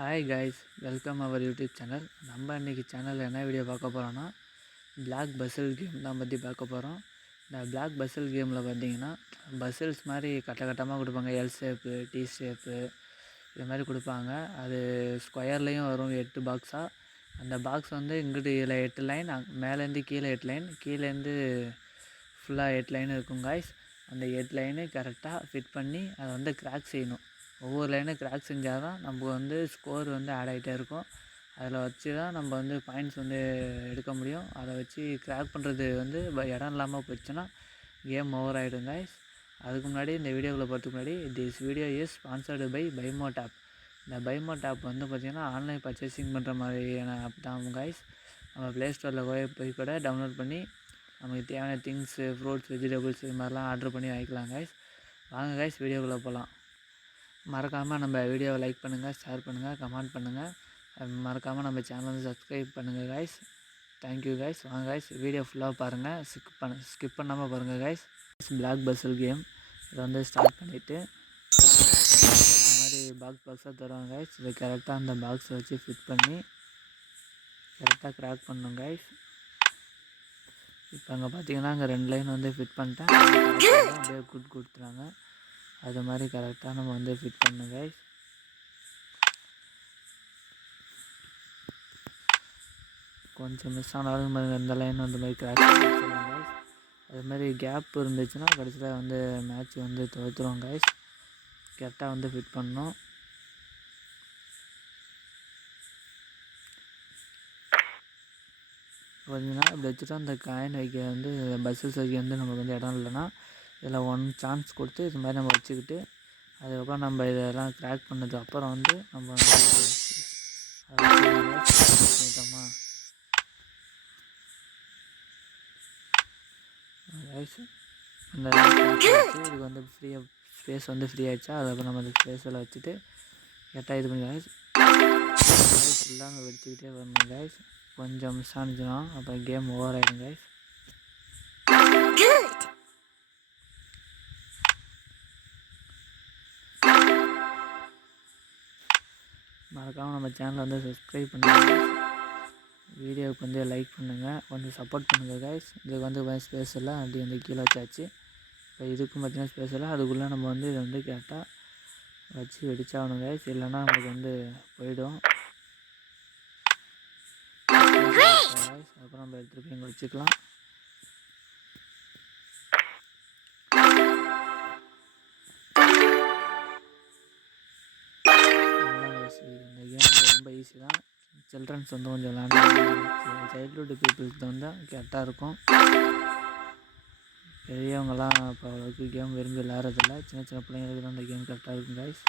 Hi guys, welcome our YouTube channel. நம்ம இன்றைக்கி சேனலில் என்ன வீடியோ பார்க்க போகிறோன்னா, பிளாக் பசில் கேம் தான் பற்றி பார்க்க போகிறோம். இந்த பிளாக் பசில் கேமில் பார்த்தீங்கன்னா பசில்ஸ் மாதிரி கட்டமாக கொடுப்பாங்க. எல் ஷேப்பு, டி ஷேப்பு இது மாதிரி கொடுப்பாங்க. அது ஸ்கொயர்லேயும் வரும் 8 பாக்ஸாக. அந்த பாக்ஸ் வந்து இங்கிட்டு இதில் 8 லைன், மேலேருந்து கீழே 8 லைன், கீழேருந்து ஃபுல்லாக 8 லைன் இருக்கும் காய்ஸ். அந்த 8 லைனு கரெக்டாக ஃபிட் பண்ணி அதை வந்து கிராக் செய்யணும். ஒவ்வொரு லைனும் கிராக் செஞ்சால் தான் நம்ம வந்து ஸ்கோர் வந்து ஆட் ஆகிட்டே இருக்கும். அதில் வச்சு தான் நம்ம வந்து பாயிண்ட்ஸ் வந்து எடுக்க முடியும். அதை வச்சு கிராக் பண்ணுறது வந்து இடம் இல்லாமல் போயிடுச்சுன்னா கேம் ஓவர் ஆகிடும் காய்ஸ். அதுக்கு முன்னாடி இந்த வீடியோக்குள்ளே போகிறதுக்கு முன்னாடி, this video is sponsored by Bymot app. இந்த பைமோட் ஆப் வந்து பார்த்திங்கன்னா ஆன்லைன் பர்ச்சேசிங் பண்ணுற மாதிரியான ஆப் தான் காய்ஸ். நம்ம ப்ளே ஸ்டோரில் போய் கூட டவுன்லோட் பண்ணி நமக்கு தேவையான திங்ஸு, ஃப்ரூட்ஸ், வெஜிடபிள்ஸ் இது மாதிரிலாம் ஆர்டர் பண்ணி வாங்கிக்கலாம் காய்ஸ். வாங்க காய்ஸ், வீடியோக்குள்ளே போகலாம். மறக்காமல் நம்ம வீடியோவை லைக் பண்ணுங்கள், ஷேர் பண்ணுங்கள், கமெண்ட் பண்ணுங்கள். மறக்காமல் நம்ம சேனல் வந்து சப்ஸ்கிரைப் பண்ணுங்கள் காய்ஸ். Thank you guys. வாங்க காய்ஸ், வீடியோ ஃபுல்லாக பாருங்கள், ஸ்கிப் பண்ணாமல் பாருங்கள் காய்ஸ். பிளாக் பசில் கேம் இதை வந்து ஸ்டார்ட் பண்ணிவிட்டு இந்த மாதிரி பாக்ஸாக தருவாங்க காய்ஸ். இதை கரெக்டாக அந்த பாக்ஸை வச்சு ஃபிட் பண்ணி கரெக்டாக கிராக் பண்ணணும் காய்ஸ். இப்போ அங்கே பார்த்தீங்கன்னா அங்கே 2 லைன் வந்து ஃபிட் பண்ணிட்டேன். அப்படியே குட் கொடுத்துறாங்க. அது மாதிரி கரெக்டாக நம்ம வந்து ஃபிட் பண்ணணும் கைஸ். கொஞ்சம் மிஸ் ஆனாலும் இந்த லைன் வந்து மாதிரி கிராக் பண்ணிடுவோம் கைஸ். அது மாதிரி கேப் இருந்துச்சுன்னா கடைசியில் வந்து மேட்ச் வந்து தோற்றுருவோம் கைஸ். கரெக்டாக வந்து ஃபிட் பண்ணணும். பார்த்தீங்கன்னா இப்படி வச்சுட்டு அந்த காயின் வைக்க வந்து பஸ்ஸஸ் வைக்க வந்து நமக்கு வந்து இடம் இல்லைன்னா இதில் 1 சான்ஸ் கொடுத்து இது மாதிரி நம்ம வச்சுக்கிட்டு அதுக்கப்புறம் நம்ம இதெல்லாம் கிராக் பண்ணதுக்கு அப்புறம் வந்து நம்ம வந்து பண்ணிட்டோமா அந்த இதுக்கு வந்து ஃப்ரீயாக ஸ்பேஸ் வந்து ஃப்ரீ ஆகிடுச்சா, அதுக்கப்புறம் நம்ம அந்த ஸ்பேஸில் வச்சுட்டு கரெக்டாக இது பண்ணி கைஸ் ஃபுல்லாக அங்கே வெடிச்சுக்கிட்டே வரணும் கைஸ். கொஞ்சம் மிஸ் ஆனிச்சுன்னா அப்புறம் கேம் ஓவர் ஆகிடும் கைஸ். மறக்காமல் நம்ம சேனலை வந்து சப்ஸ்கிரைப் பண்ணுங்கள், வீடியோவுக்கு வந்து லைக் பண்ணுங்கள், கொஞ்சம் சப்போர்ட் பண்ணுங்கள் கைஸ். இதுக்கு வந்து ஸ்பேஸ் இல்லை, அப்படி வந்து கீழே வச்சாச்சு. இப்போ இதுக்கும் பார்த்திங்கன்னா ஸ்பேஸ் இல்லை, அதுக்குள்ளே நம்ம வந்து இதை வந்து கரெக்டாக வச்சு வெடிச்சாகணும் கைஸ், இல்லைன்னா நமக்கு வந்து போயிடும். அப்புறம் நம்ம எடுத்துகிட்டு இங்கே வச்சுக்கலாம். இந்த கேம் ரொம்ப ஈஸி தான். சில்ட்ரன்ஸ் வந்து கொஞ்சம் விளாண்டு சைல்ட்ஹுட் பீப்புளுக்கு வந்தால் கரெக்டாக இருக்கும். பெரியவங்களாம் இப்போ அவ்வளோக்கு கேம் விரும்பி விளையாடுறதில்ல. சின்ன சின்ன பிள்ளைங்களுக்கு தான் அந்த கேம் கரெக்டாக இருக்கும் கைஸ்.